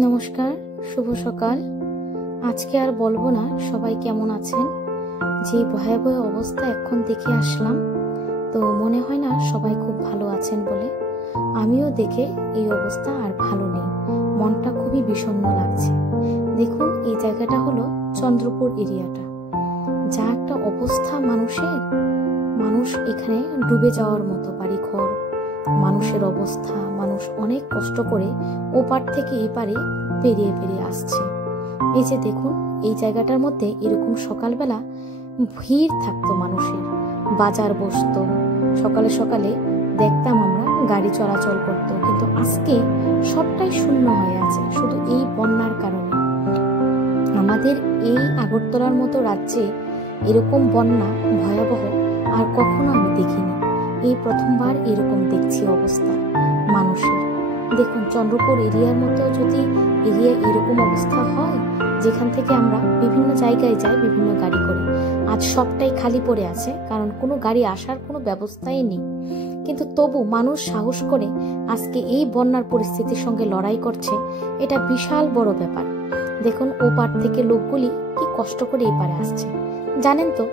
নমস্কার, শুভ সকাল। আজকে আর বলবো না সবাই কেমন আছেন। যে ভয়াবহ অবস্থা এখন দেখে আসলাম, তো মনে হয় না সবাই খুব ভালো আছেন বলে। আমিও দেখে এই অবস্থা আর ভালো নেই, মনটা খুবই বিষণ্ণ লাগছে। দেখুন, এই জায়গাটা হলো চন্দ্রপুর এরিয়াটা, যা একটা অবস্থা মানুষ এখানে ডুবে যাওয়ার মতো বাড়িঘর, মানুষের অবস্থা। মানুষ অনেক কষ্ট করে ওপার থেকে এপারে পেরিয়ে আসছে। এই যে দেখুন, এই জায়গাটার মধ্যে এরকম সকালবেলা ভিড় থাকতো মানুষের, বাজার বসতো, সকালে সকালে দেখতাম আমরা গাড়ি চলাচল করতো, কিন্তু আজকে সবটাই শূন্য হয়ে আছে শুধু এই বন্যার কারণে। আমাদের এই আগরতলার মতো রাজ্যে এরকম বন্যা ভয়াবহ আর কখনো আমি দেখিনি। এই প্রথমবার এরকম দেখছি অবস্থা মানুষের। দেখুন, চন্দ্রপুর এরিয়ার মতো যদি এরকম অবস্থা হয়, যেখান থেকে আমরা বিভিন্ন জায়গায় যাই বিভিন্ন গাড়ি করে, আজ সবটাই খালি পড়ে আছে, কারণ কোনো গাড়ি আসার কোনো ব্যবস্থাই নেই। কিন্তু তবু মানুষ সাহস করে আজকে এই বন্যার পরিস্থিতির সঙ্গে লড়াই করছে, এটা বিশাল বড় ব্যাপার। দেখুন, ও পার থেকে লোকগুলি কি কষ্ট করে এই পারে আসছে। জানেন তো,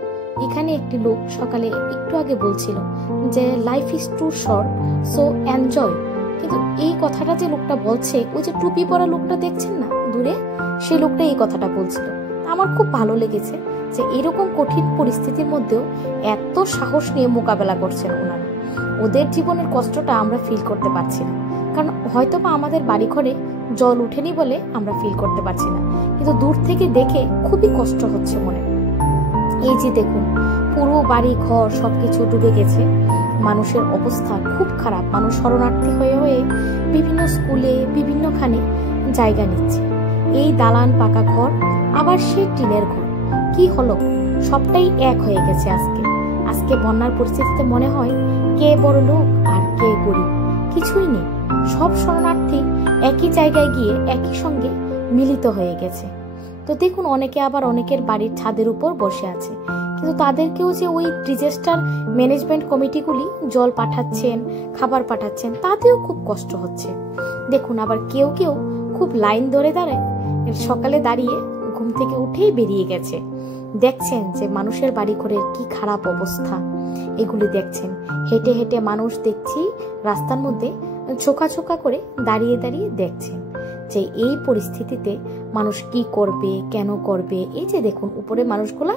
এখানে একটি লোক সকালে একটু আগে বলছিল যে life is too short, so enjoy. কিন্তু এই কথাটা যে লোকটা বলছে, ওই যে টুপি পরা লোকটা দেখছেন না দূরে, সেই লোকটা এই কথাটা বলছিল। আমার খুব ভালো লেগেছে যে এরকম কঠিন পরিস্থিতির মধ্যেও এত সাহস নিয়ে মোকাবেলা করছেন ওনারা। ওদের জীবনের কষ্টটা আমরা ফিল করতে পারছি না, কারণ হয়তো বা আমাদের বাড়ি ঘরে জল উঠেনি বলে আমরা ফিল করতে পারছি না, কিন্তু দূর থেকে দেখে খুবই কষ্ট হচ্ছে মনে। এই যে দেখুন, পুরো বাড়ি ঘর সবকিছু ডুবে গেছে, মানুষের অবস্থা খুব খারাপ। মানুষ শরণার্থী হয়ে হয়ে বিভিন্ন স্কুলে বিভিন্নখানে জায়গা নিচ্ছে। এই দালান পাকা ঘর, আবার সেই টিনের ঘর, কি হলো, সবটাই এক হয়ে গেছে। আজকে বন্যার পরিস্থিতিতে মনে হয় কে বড় লোক আর কে গরিব কিছুই নেই। সব শরণার্থী একই জায়গায় গিয়ে একই সঙ্গে মিলিত হয়ে গেছে। তো দেখুন, অনেকে আবার অনেকের বাড়ির ছাদের উপর বসে আছে, কিন্তু তাদেরকেও যে ওই ডিজাস্টার ম্যানেজমেন্ট কমিটিগুলি জল পাঠাচ্ছেন, খাবার পাঠাচ্ছেন, তাতেও খুব কষ্ট হচ্ছে। দেখুন, আবার কেউ খুব লাইন ধরে সকালে দাঁড়িয়ে ঘুম থেকে উঠেই বেরিয়ে গেছে। দেখছেন যে মানুষের বাড়ি ঘরের কি খারাপ অবস্থা, এগুলি দেখছেন। হেঁটে হেঁটে মানুষ দেখছি রাস্তার মধ্যে ছোকা করে দাঁড়িয়ে দেখছেন যে এই পরিস্থিতিতে মানুষ কি করবে, কেন করবে। এই যে দেখুন, উপরে মানুষগুলা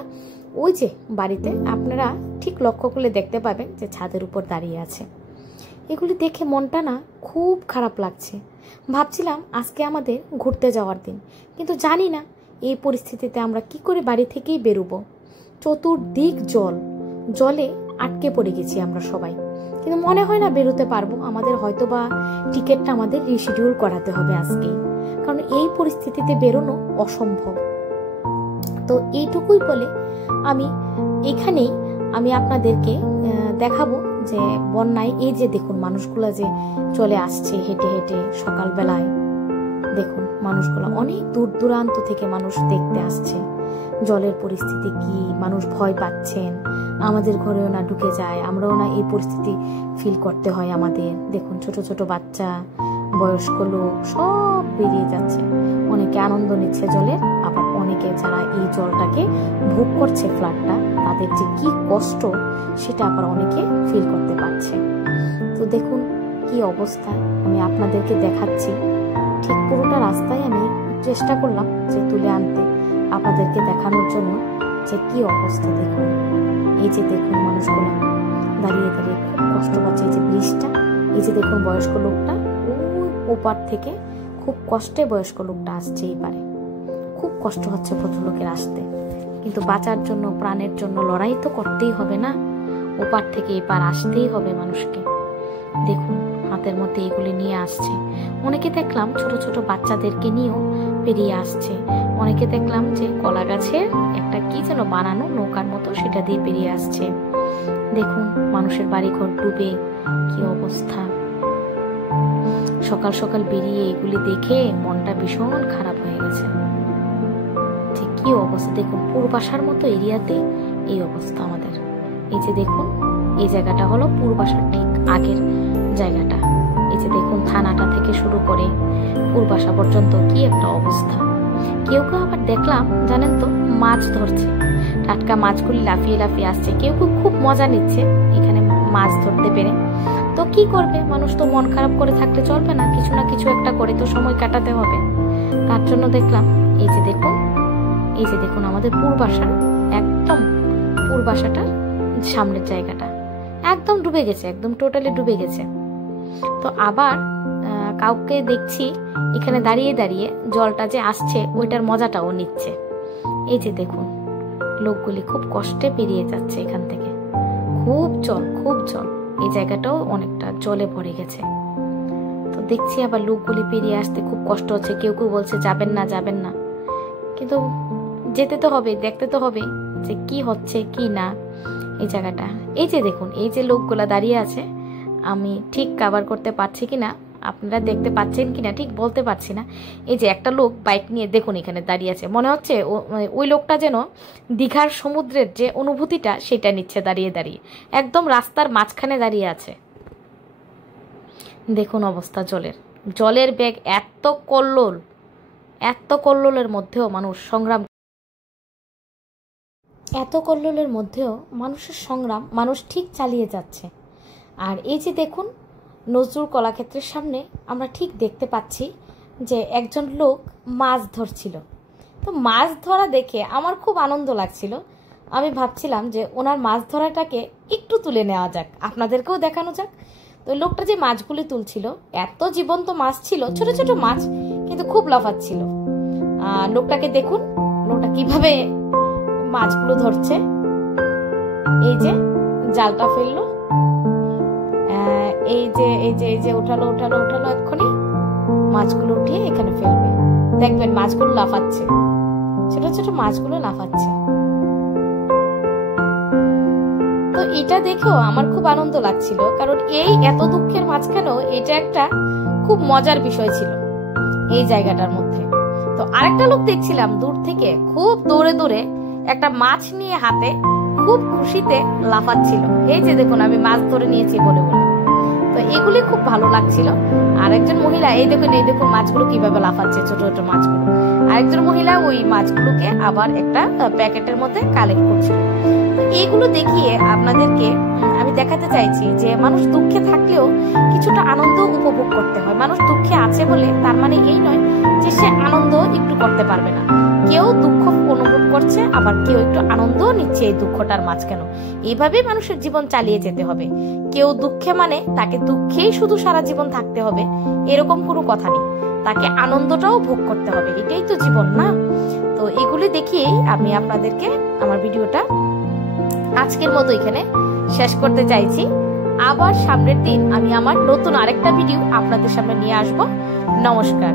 ওই যে বাড়িতে, আপনারা ঠিক লক্ষ্য করলে দেখতে পাবেন যে ছাদের উপর দাঁড়িয়ে আছে। এগুলি দেখে মনটা না খুব খারাপ লাগছে। ভাবছিলাম আজকে আমাদের ঘুরতে যাওয়ার দিন, কিন্তু জানি না এই পরিস্থিতিতে আমরা কি করে বাড়ি থেকেই বেরোবো। চতুর্দিক জলে আটকে পড়ে গেছি আমরা সবাই, কিন্তু মনে হয় না বেরোতে পারবো। আমাদের হয়তো বা টিকিটটা আমাদের রিশিডিউল করাতে হবে আজকেই, কারণ এই পরিস্থিতিতে বেরোনো অসম্ভব। তো এইটুকুই বলে এখানেই আমি আপনাদেরকে দেখাবো যে বন্যায় এই যে দেখুন মানুষগুলা যে চলে আসছে হেঁটে হেঁটে সকালবেলায়। দেখুন, মানুষগুলো অনেক দূর দূরান্ত থেকে মানুষ দেখতে আসছে জলের পরিস্থিতি কি। মানুষ ভয় পাচ্ছেন, আমাদের ঘরেও না ঢুকে যায়, আমরাও না এই পরিস্থিতি ফিল করতে হয় আমাদের। দেখুন, ছোট ছোট বাচ্চা, বয়স্ক লোক সব বেরিয়ে যাচ্ছে। অনেকে আনন্দ নিচ্ছে জলের, আবার অনেকে যারা এই জলটাকে ভোগ করছে, ফ্লাডটা, তাদের যে কি কষ্ট সেটা আবার অনেকে ফিল করতে পারছে। তো দেখুন কি অবস্থা, আমি আপনাদেরকে দেখাচ্ছি। ঠিক পুরোটা রাস্তায় আমি চেষ্টা করলাম যে তুলে আনতে, আপনাদেরকে দেখানোর জন্য যে কি অবস্থা। দেখুন, এই যে দেখুন মানুষগুলো দাঁড়িয়ে খুব কষ্ট পাচ্ছে। এই যে ব্রিজটা, এই যে দেখুন বয়স্ক লোকটা ওপার থেকে খুব কষ্টে বয়স্ক লোকটা আসছে এই পারে। খুব কষ্ট হচ্ছে ভদ্রলোকের আসতে, কিন্তু বাঁচার জন্য, প্রাণের জন্য লড়াই তো করতেই হবে না, ওপার থেকে এপার আসতেই হবে মানুষকে। দেখুন, হাতের মধ্যে এগুলি নিয়ে আসছে। অনেকে দেখলাম ছোট ছোট বাচ্চাদেরকে নিয়েও পেরিয়ে আসছে। অনেকে দেখলাম যে কলা গাছের একটা কি যেন বানানো নৌকার মতো, সেটা দিয়ে পেরিয়ে আসছে। দেখুন, মানুষের বাড়িঘর ডুবে কি অবস্থা। সকাল সকাল বেরিয়ে এগুলি দেখে মনটা ভীষণ খারাপ হয়ে গেছে। ঠিক কি অবস্থা দেখুন, পূর্বাশার মতো এরিয়াতে এই অবস্থা আমাদের। এই যে দেখুন, এই জায়গাটা হলো পূর্বাশার ঠিক আগের জায়গাটা। এই যে দেখুন থানাটা থেকে শুরু করে পূর্বাশা পর্যন্ত কি একটা অবস্থা। কেউ কেউ আবার দেখলাম জানেন তো মাছ ধরছে, টাটকা মাছগুলি লাফিয়ে লাফিয়ে আসছে, কেউ কেউ খুব মজা নিচ্ছে এখানে মাছ ধরতে পেরে। তো কি করবে মানুষ, তো মন খারাপ করে থাকলে চলবে না, কিছু না কিছু একটা করে তো সময় কাটাতে হবে। তার জন্য দেখলাম এই যে দেখুন আমাদের পূর্বাশার একদম পূর্বাশাটার সামনের জায়গাটা একদম ডুবে গেছে, একদম টোটালি ডুবে গেছে। তো আবার কাউকে দেখছি এখানে দাঁড়িয়ে দাঁড়িয়ে জলটা যে আসছে ওইটার মজাটাও নিচ্ছে। এই যে দেখুন লোকগুলি খুব কষ্টে পেরিয়ে যাচ্ছে এখান থেকে, খুব জল, এই জায়গাটাও অনেকটা জলে ভরে গেছে। তো দেখছি আবার লোকগুলি পেরিয়ে আসতে খুব কষ্ট হচ্ছে, কেউ কেউ বলছে যাবেন না, কিন্তু যেতে তো হবে, দেখতে তো হবে যে কি হচ্ছে কি না এই জায়গাটা। এই যে দেখুন এই যে লোকগুলা দাঁড়িয়ে আছে, আমি ঠিক কভার করতে পারছি কিনা, আপনারা দেখতে পাচ্ছেন কিনা ঠিক বলতে পারছি না। এই যে একটা লোক বাইক নিয়ে দেখুন এখানে দাঁড়িয়ে আছে, মনে হচ্ছে ওই লোকটা যেন দীঘার সমুদ্রের যে অনুভূতিটা সেটা নিচ্ছে দাঁড়িয়ে দাঁড়িয়ে, একদম রাস্তার মাঝখানে দাঁড়িয়ে আছে। দেখুন অবস্থা জলের বেগ এত কল্লোলের মধ্যেও মানুষ সংগ্রাম, এত কল্লোলের মধ্যেও মানুষের সংগ্রাম মানুষ ঠিক চালিয়ে যাচ্ছে। আর এই যে দেখুন নজরুল কলাক্ষেত্রের সামনে আমরা ঠিক দেখতে পাচ্ছি যে একজন লোক মাছ ধরছিল। তো মাছ ধরা দেখে আমার খুব আনন্দ লাগছিল। আমি ভাবছিলাম যে ওনার মাছ ধরাটাকে একটু তুলে নেওয়া যাক, আপনাদেরকেও দেখানো যাক। তো লোকটা যে মাছগুলি তুলছিল এত জীবন্ত মাছ ছিল, ছোট ছোট মাছ, কিন্তু খুব লাফাচ্ছিল। লোকটাকে দেখুন, লোকটা কিভাবে মাছগুলো ধরছে। এই যে জালটা ফেললো, এই যে উঠালো এক্ষুনি মাছগুলো উঠিয়ে এখানে ফেলবে। দেখবেন মাছগুলো লাফাচ্ছে, ছোট ছোট মাছগুলো লাফাচ্ছে। তো এটা দেখেও আমার খুব আনন্দ লাগছিল, কারণ এই এত দুঃখের মাঝখানেও এটা একটা খুব মজার বিষয় ছিল এই জায়গাটার মধ্যে। তো আরেকটা লোক দেখছিলাম দূর থেকে খুব দৌড়ে একটা মাছ নিয়ে হাতে খুব খুশিতে লাফাচ্ছিল। এই যে দেখুন আমি মাছ ধরে নিয়েছি বলে। তো এগুলি খুব ভালো লাগছিল। আরেকজন মহিলা এই দেখুন মাছগুলো কিভাবে লাফাচ্ছে, ছোট ছোট মাছগুলো। আরেকজন মহিলা ওই মাছগুলোকে আবার একটা প্যাকেটের মধ্যে কালেক্ট করছিল। তো এইগুলো দেখিয়ে আপনাদেরকে আমি দেখাতে চাইছি যে মানুষ দুঃখে থাকলেও কিছুটা আনন্দ উপভোগ করতে হয়। মানুষ দুঃখে আছে বলে তার মানে এই নয় যে সে আনন্দ একটু করতে পারবে না। কেউ দুঃখ অনুভব করছে, আবার কেউ একটু আনন্দও নিচ্ছে এই দুঃখটার মাঝখানে। এইভাবেই মানুষের জীবন চালিয়ে যেতে হবে। কেউ দুঃখে মানে তাকে দুঃখেই শুধু সারা জীবন থাকতে হবে এরকম কোনো কথা নেই, তাকে আনন্দটাও ভোগ করতে হবে, এটাই তো জীবন না। তো এগুলি দেখিয়েই আমি আপনাদেরকে আমার ভিডিওটা আজকের মতো এখানে শেষ করতে চাইছি। আবার সামনের দিন আমি আমার নতুন আরেকটা ভিডিও আপনাদের সামনে নিয়ে আসব। নমস্কার।